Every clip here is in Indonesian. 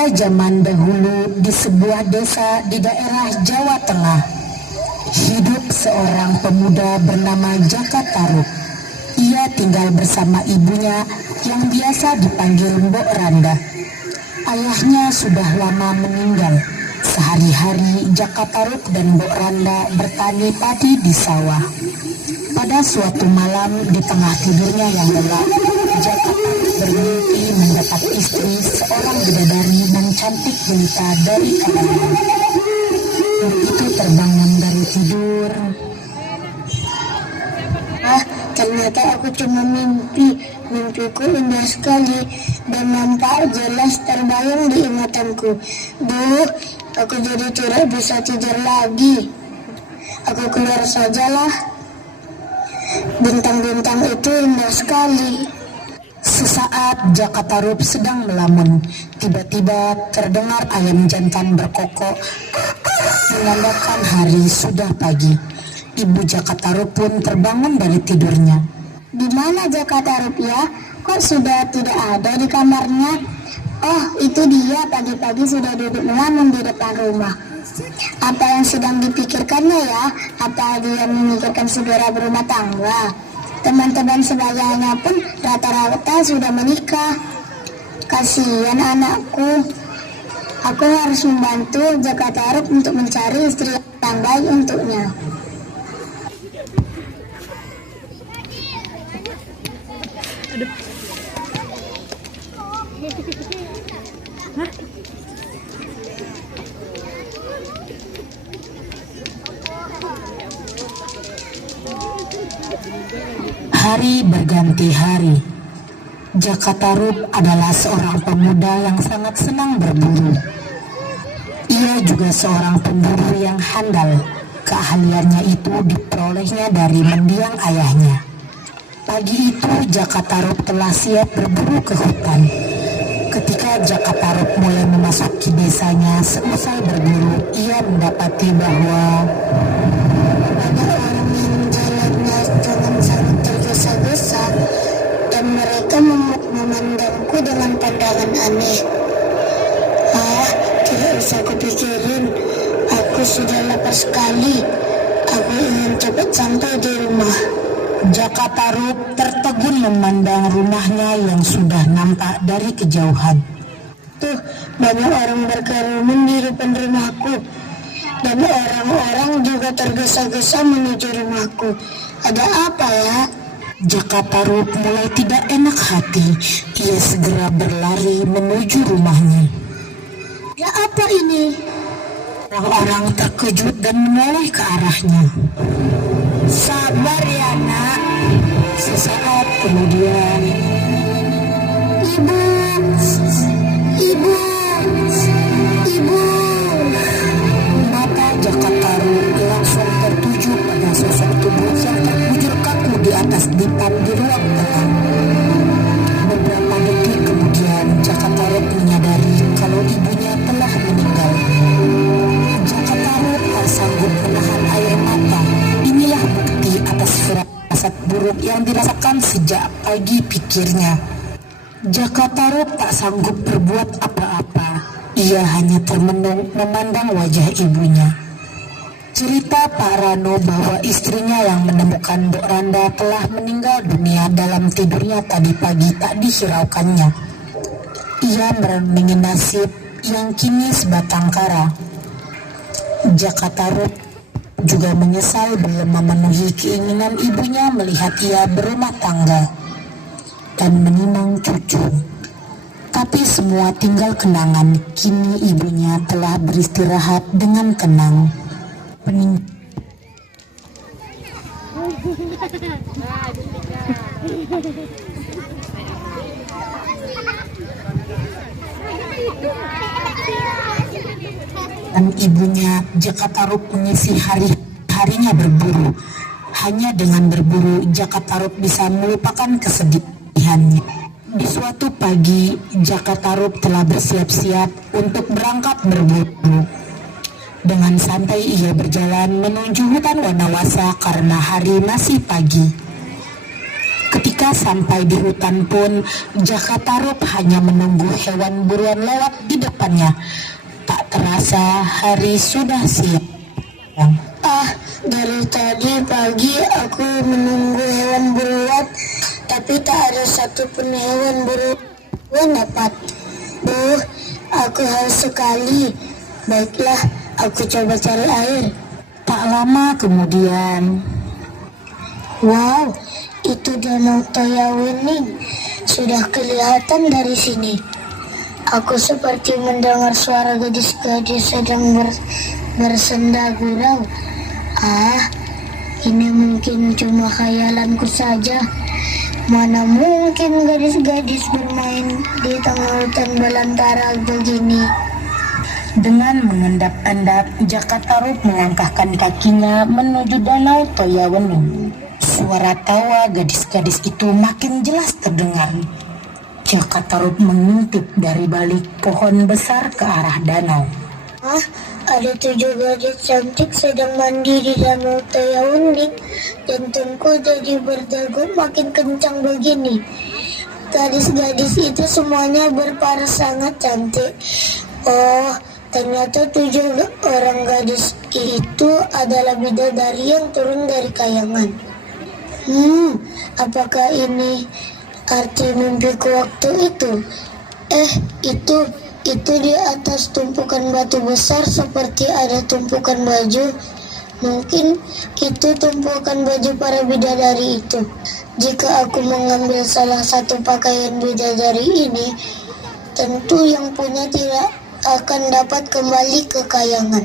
Pada zaman dahulu di sebuah desa di daerah Jawa Tengah, hidup seorang pemuda bernama Jaka Tarub. Ia tinggal bersama ibunya yang biasa dipanggil Mbok Randa. Ayahnya sudah lama meninggal. Sehari-hari Jaka Tarub dan Mbok Randa bertani padi di sawah. Pada suatu malam di tengah tidurnya yang lelap, Jaka Tarub bermimpi mendapat istri seorang bidadari dan cantik jelita dari kalangan. Begitu terbangun dari tidur, ternyata aku cuma mimpi. Mimpiku indah sekali dan nampak jelas terbayang di ingatanku. Duh, aku jadi tidak bisa tidur lagi. Aku keluar sajalah. Bintang-bintang itu indah sekali. Sesaat Jaka Tarub sedang melamun, tiba-tiba terdengar ayam jantan berkokok, menandakan hari sudah pagi. Ibu Jaka Tarub pun terbangun dari tidurnya. Di mana Jaka Tarub ya? Kok sudah tidak ada di kamarnya? Oh, itu dia pagi-pagi sudah duduk melamun di depan rumah. Apa yang sedang dipikirkannya ya? Apa dia memikirkan segera berumah tangga? Teman-teman sebayanya pun rata-rata sudah menikah. Kasihan anakku. Aku harus membantu Jaka Tarub untuk mencari istri yang baik untuknya. Hari berganti hari. Jaka Tarub adalah seorang pemuda yang sangat senang berburu. Ia juga seorang pemburu yang handal. Keahliannya itu diperolehnya dari mendiang ayahnya. Pagi itu Jaka Tarub telah siap berburu ke hutan. Ketika Jaka Tarub mulai memasuki desanya, seusai berburu, ia mendapati bahwa Banyak orang yang jalannya dengan sangat tergesa-gesa dan mereka memandangku dengan pandangan aneh. Tidak usah kupikirin. Aku sudah lapar sekali. Aku ingin cepat sampai di rumah. Jaka Tarub tertegun memandang rumahnya yang sudah nampak dari kejauhan. Tuh, banyak orang berkerumun di depan rumahku. Dan orang-orang juga tergesa-gesa menuju rumahku. Ada apa ya? Jaka Tarub mulai tidak enak hati. Ia segera berlari menuju rumahnya. Ya apa ini? Orang-orang terkejut dan menoleh ke arahnya. Sabar ya nak. Sesaat kemudian, Ibu, ibu, ibu. mata Jaka Tarub langsung tertuju pada sosok tubuh yang terbujur kaku di atas dipan di ruang tengah. Beberapa detik kemudian Jaka Tarub menyadari kalau ibunya telah meninggal. Jaka Tarub tak sanggup menahan air mata. Inilah bukti atas firasat buruk yang dirasakan sejak pagi, pikirnya. Jaka Tarub tak sanggup berbuat apa-apa. Ia hanya termenung memandang wajah ibunya. Cerita Pak Rano bahwa istrinya yang menemukan Mbok Randa telah meninggal dunia dalam tidurnya tadi pagi tak dihiraukannya. Ia merenungi nasib yang kini sebatang kara. Jaka Tarub juga menyesal belum memenuhi keinginan ibunya melihat ia berumah tangga dan meninang cucu. Tapi semua tinggal kenangan. Kini ibunya telah beristirahat dengan tenang. Dan ibunya, Jaka Tarub mengisi hari-harinya berburu. Hanya dengan berburu, Jaka Tarub bisa melupakan kesedihannya. Di suatu pagi, Jaka Tarub telah bersiap-siap untuk berangkat berburu. Dengan santai ia berjalan menuju hutan Wanawasa karena hari masih pagi. Ketika Ketika sampai di hutan pun, Jakatarup hanya menunggu hewan buruan lewat di depannya. Tak terasa hari sudah siang. Dari tadi pagi aku menunggu hewan buruan, tapi tak ada satupun hewan buruan dapat. Aku haus sekali. Baiklah, aku coba cari air. Tak lama kemudian, Wow, itu danau Toyawening. Sudah kelihatan dari sini. Aku seperti mendengar suara gadis-gadis sedang bersenda gurau. Ini mungkin cuma khayalanku saja. Mana mungkin gadis-gadis bermain di tengah hutan belantara begini. dengan mengendap-endap, Jakatarup melangkahkan kakinya menuju danau Toyawening. Suara tawa gadis-gadis itu makin jelas terdengar. Jakatarup mengintip dari balik pohon besar ke arah danau. Ada 7 gadis cantik sedang mandi di danau Toyawening. Jantungku jadi berdegup makin kencang begini. Gadis-gadis itu semuanya berparas sangat cantik. Ternyata 7 orang gadis itu adalah bidadari yang turun dari kayangan. Apakah ini arti mimpiku waktu itu? Itu di atas tumpukan batu besar seperti ada tumpukan baju. Mungkin itu tumpukan baju para bidadari itu. Jika aku mengambil salah satu pakaian bidadari ini, tentu yang punya tidak akan dapat kembali ke kayangan.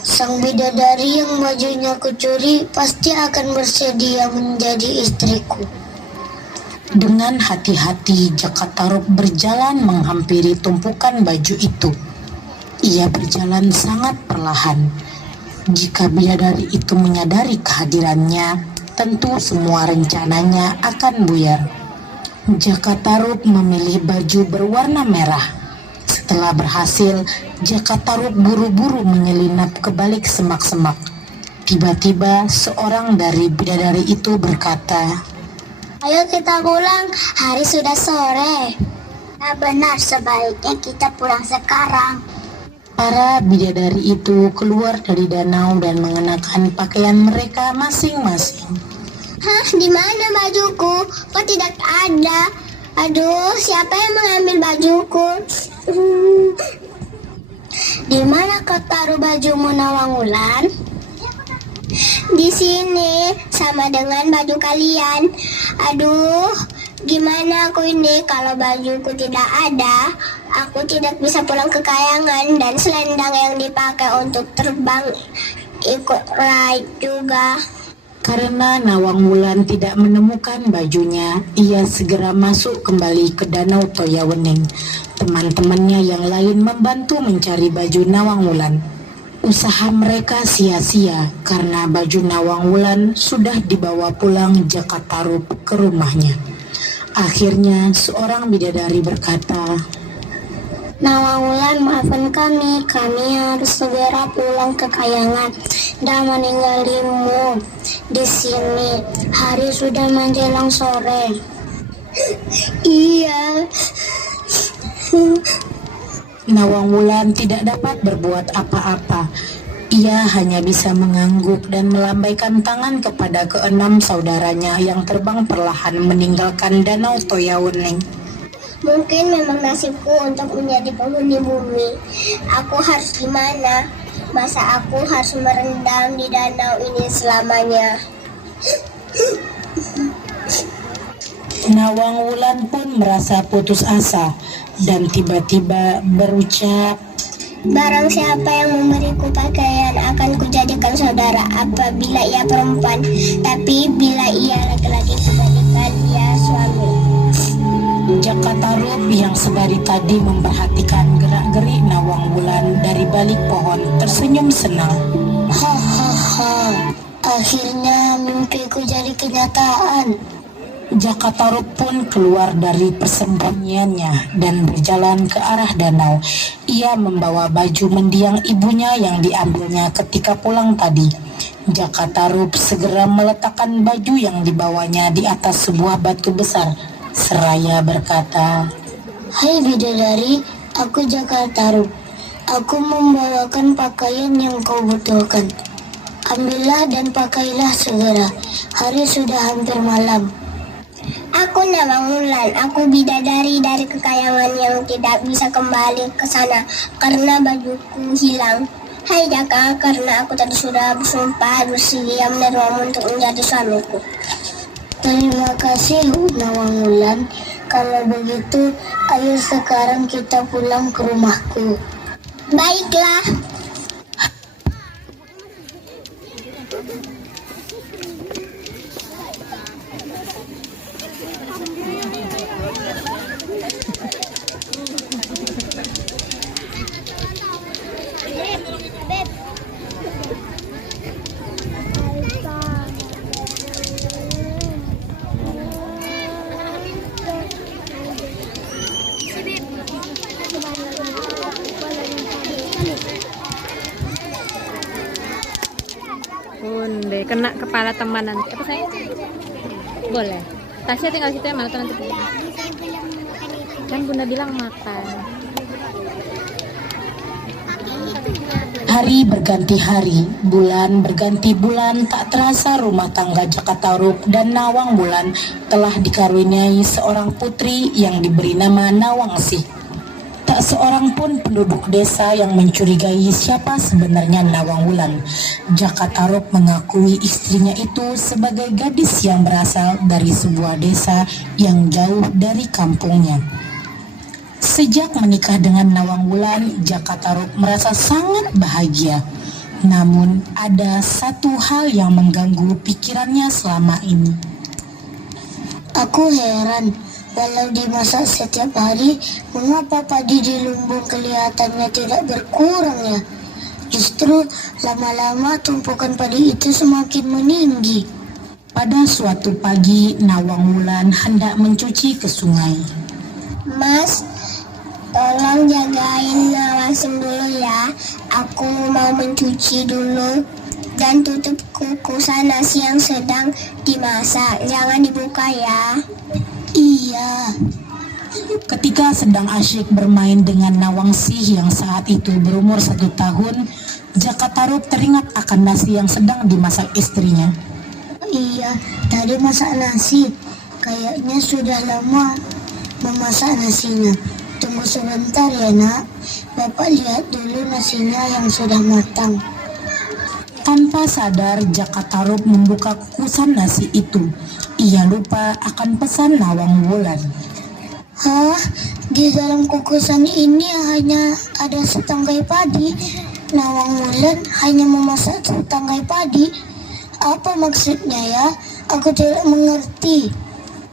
Sang bidadari yang bajunya kucuri pasti akan bersedia menjadi istriku. Dengan hati-hati, Jakatarup berjalan menghampiri tumpukan baju itu. Ia berjalan sangat perlahan. Jika bidadari itu menyadari kehadirannya, tentu semua rencananya akan buyar. Jakatarup memilih baju berwarna merah. Setelah berhasil, Jakatarup buru-buru menyelinap ke balik semak-semak. Tiba-tiba seorang dari bidadari itu berkata, Ayo kita pulang, hari sudah sore. Benar, sebaiknya kita pulang sekarang. Para bidadari itu keluar dari danau dan mengenakan pakaian mereka masing-masing. Di mana bajuku? Kok tidak ada? Aduh, siapa yang mengambil bajuku? Di mana kau taruh bajumu, Nawangwulan? Di sini, sama dengan baju kalian. Aduh, gimana aku ini kalau bajuku tidak ada? Aku tidak bisa pulang ke kayangan dan selendang yang dipakai untuk terbang ikut ride juga. Karena Nawangwulan tidak menemukan bajunya, ia segera masuk kembali ke danau Toyawening. Teman-temannya yang lain membantu mencari baju Nawangwulan. Usaha mereka sia-sia karena baju Nawangwulan sudah dibawa pulang Jakatarup ke rumahnya. Akhirnya seorang bidadari berkata, Nawangwulan, maafkan kami harus segera pulang ke kayangan dan meninggalkanmu di sini. Hari sudah menjelang sore. Iya. Nawangwulan tidak dapat berbuat apa-apa. Ia hanya bisa mengangguk dan melambaikan tangan kepada keenam saudaranya yang terbang perlahan meninggalkan danau Toyawening. Mungkin memang nasibku untuk menjadi penghuni bumi. Aku harus gimana? Masa aku harus merendam di danau ini selamanya? Nawangwulan pun merasa putus asa dan tiba-tiba berucap, Barang siapa yang memberiku pakaian akan kujadikan saudara apabila ia perempuan, tapi bila ia laki-laki kujadikan dia suami. Jakatarup yang sedari tadi memperhatikan gerak-gerik Nawangwulan dari balik pohon tersenyum senang. Akhirnya mimpiku jadi kenyataan. Jakatarup pun keluar dari persembunyiannya dan berjalan ke arah danau. Ia membawa baju mendiang ibunya yang diambilnya ketika pulang tadi. Jakatarup segera meletakkan baju yang dibawanya di atas sebuah batu besar, seraya berkata, Hai bidadari, aku Jakatarup. Aku membawakan pakaian yang kau butuhkan. Ambillah dan pakailah segera. Hari sudah hampir malam. Aku Nawang Wulan, aku bidadari dari kekayangan yang tidak bisa kembali ke sana karena bajuku hilang. Hai Jaka, karena aku tadi sudah bersumpah bersedia menerimmu untuk menjadi suamiku. Terima kasih Nawang Wulan. Kalau begitu, ayo sekarang kita pulang ke rumahku. Baiklah. Deh kena kepala teman nanti. Apa saya? Boleh. Tasya tinggal situ ya, malah nanti. Kan Bunda bilang makan. Hari berganti hari, bulan berganti bulan, tak terasa rumah tangga Jakatarup dan Nawang Wulan telah dikaruniai seorang putri yang diberi nama Nawangsih. Tak seorang pun penduduk desa yang mencurigai siapa sebenarnya Nawang Wulan. Jakatarup mengakui istrinya itu sebagai gadis yang berasal dari sebuah desa yang jauh dari kampungnya. Sejak menikah dengan Nawang Wulan, Jakatarup merasa sangat bahagia. Namun ada satu hal yang mengganggu pikirannya selama ini. Aku heran, walau dimasak setiap hari, mengapa padi di lumbung kelihatannya tidak berkurang ya? Justru lama-lama tumpukan padi itu semakin meninggi. Pada suatu pagi, Nawang Wulan hendak mencuci ke sungai. Mas, tolong jagain Nawangsih dulu ya. Aku mau mencuci dulu. Dan tutup kukusan nasi yang sedang dimasak. Jangan dibuka ya. Iya. Ketika sedang asyik bermain dengan Nawangsih yang saat itu berumur 1 tahun, Jakatarup teringat akan nasi yang sedang dimasak istrinya. Iya, tadi masak nasi. Kayaknya sudah lama memasak nasinya. Tunggu sebentar ya nak. Bapak lihat dulu nasinya yang sudah matang. Tanpa sadar, Jakatarup membuka kukusan nasi itu. Ia lupa akan pesan Nawang Wulan. Hah? Di dalam kukusan ini hanya ada setangkai padi. Nawang Wulan hanya memasak setangkai padi. Apa maksudnya ya? Aku tidak mengerti.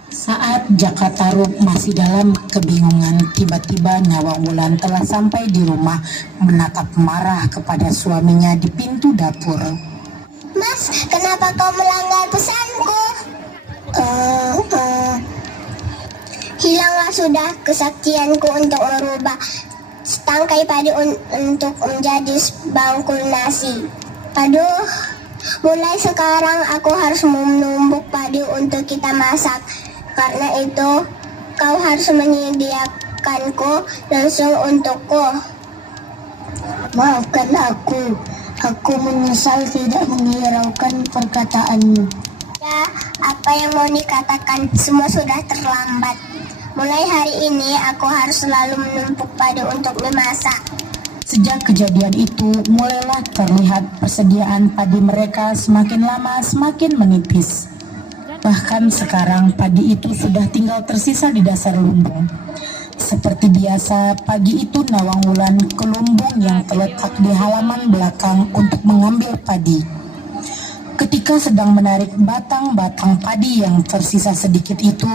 Saat Jakatarup masih dalam kebingungan, tiba-tiba Nawang Wulan telah sampai di rumah menatap marah kepada suaminya di pintu dapur. Mas, kenapa kau melanggar pesanku? Hilanglah sudah kesaktianku untuk merubah setangkai padi untuk menjadi sebangkul nasi. Aduh, mulai sekarang aku harus menumbuk padi untuk kita masak. Karena itu, kau harus menyediakanku langsung untukku. Maafkan aku. Aku menyesal tidak menghiraukan perkataanmu. Ya, apa yang mau dikatakan semua sudah terlambat. Mulai hari ini aku harus selalu menumpuk padi untuk memasak. Sejak kejadian itu, mulailah terlihat persediaan padi mereka semakin lama semakin menipis. Bahkan sekarang padi itu sudah tinggal tersisa di dasar lumbung. Seperti biasa, pagi itu Nawang Wulan ke lumbung yang terletak di halaman belakang untuk mengambil padi. Ketika sedang menarik batang-batang padi yang tersisa sedikit itu,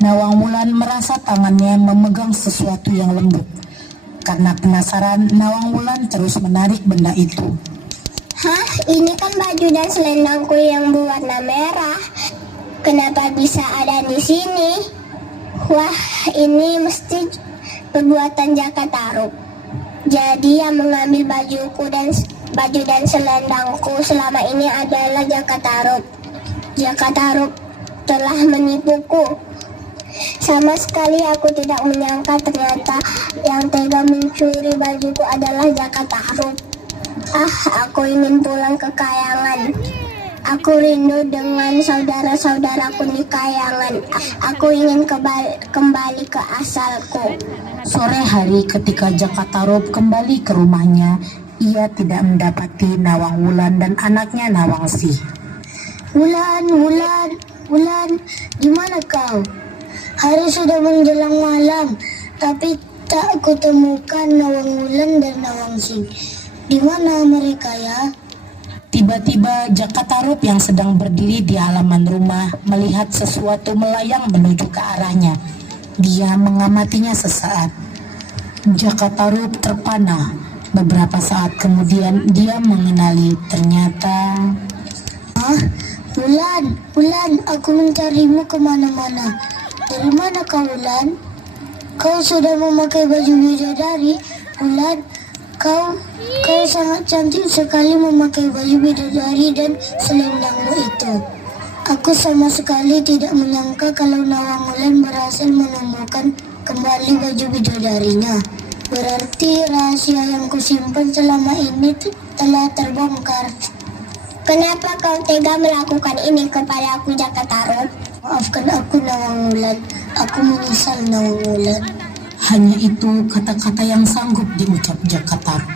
Nawang Wulan merasa tangannya memegang sesuatu yang lembut. Karena penasaran, Nawang Wulan terus menarik benda itu. Hah, ini kan baju dan selendangku yang berwarna merah. Kenapa bisa ada di sini? Wah, ini mesti perbuatan Jakatarup. Jadi yang mengambil bajuku dan Baju dan selendangku selama ini adalah Jaka Tarub. Jaka Tarub telah menipuku. Sama sekali aku tidak menyangka ternyata yang tega mencuri bajuku adalah Jaka Tarub. Aku ingin pulang ke Kayangan. Aku rindu dengan saudara-saudaraku di Kayangan. Aku ingin kembali ke asalku. Sore hari ketika Jaka Tarub kembali ke rumahnya, ia tidak mendapati Nawang Wulan dan anaknya Nawangsi. Wulan, di mana kau? Hari sudah menjelang malam, tapi tak kutemukan Nawang Wulan dan Nawangsi. Di mana mereka ya? Tiba-tiba Jaka Tarub yang sedang berdiri di halaman rumah melihat sesuatu melayang menuju ke arahnya. Dia mengamatinya sesaat. Jaka Tarub terpana. Beberapa saat kemudian dia mengenali ternyata... Wulan, aku mencarimu kemana-mana. Dari mana kau, Wulan? Kau sudah memakai baju bidadari, Wulan. Kau sangat cantik sekali memakai baju bidadari dan selendangmu itu. Aku sama sekali tidak menyangka kalau Nawang Wulan berhasil menemukan kembali baju bidadarinya. Berarti rahasia yang kusimpan selama ini telah terbongkar. Kenapa kau tega melakukan ini kepada aku, Jaka Tarub? Maafkan aku, Nawang Wulan. Aku menyesal, Nawang Wulan. Hanya itu kata-kata yang sanggup diucap Jaka Tarub.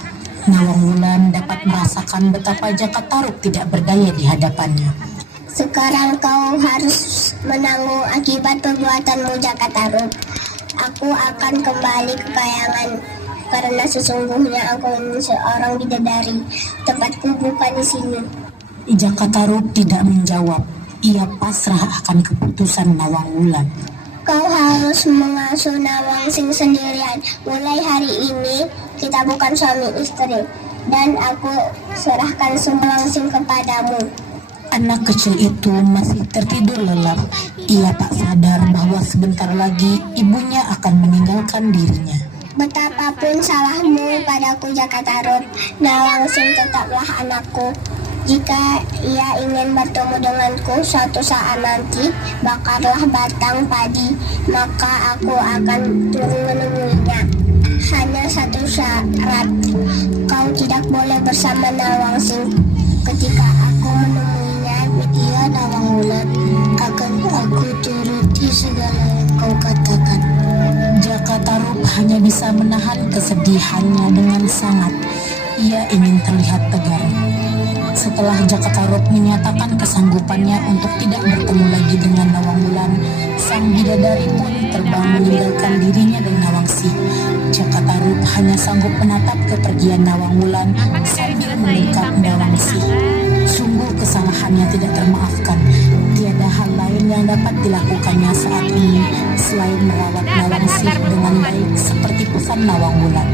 Nawang Wulan dapat merasakan betapa Jaka Tarub tidak berdaya di hadapannya. Sekarang kau harus menanggung akibat perbuatanmu, Jaka Tarub. Aku akan kembali ke Kayangan karena sesungguhnya aku ini seorang bidadari. Tempatku bukan di sini. Jaka Tarub tidak menjawab. Ia pasrah akan keputusan Nawang Wulan. Kau harus mengasuh Nawangsing sendirian. Mulai hari ini kita bukan suami istri. Dan aku serahkan Nawangsing kepadamu. Anak kecil itu masih tertidur lelap. Ia tak sadar bahwa sebentar lagi ibunya akan meninggalkan dirinya. Betapapun salahmu padaku, Jaka Tarub, Nawangsing tetaplah anakku. Jika ia ingin bertemu denganku suatu saat nanti, bakarlah batang padi, maka aku akan turun menemuinya. Hanya satu syarat, kau tidak boleh bersama Nawangsing. Ketika aku menemuinya, ia Nawang Wulan, akan aku turuti segala yang kau katakan. Jaka Tarub hanya bisa menahan kesedihannya dengan sangat. Ia ingin terlihat tegar. Setelah Jaka Tarub menyatakan kesanggupannya untuk tidak bertemu lagi dengan Nawang Wulan, sang bidadari pun terbang meninggalkan dirinya dan Nawangsi. Jaka Tarub hanya sanggup menatap kepergian Nawang Wulan sambil melengkap Nawangsi. Sungguh kesalahannya tidak termaafkan. Tiada hal lain yang dapat dilakukannya saat ini selain merawat Nawangsi dengan baik seperti pesan Nawang Wulan.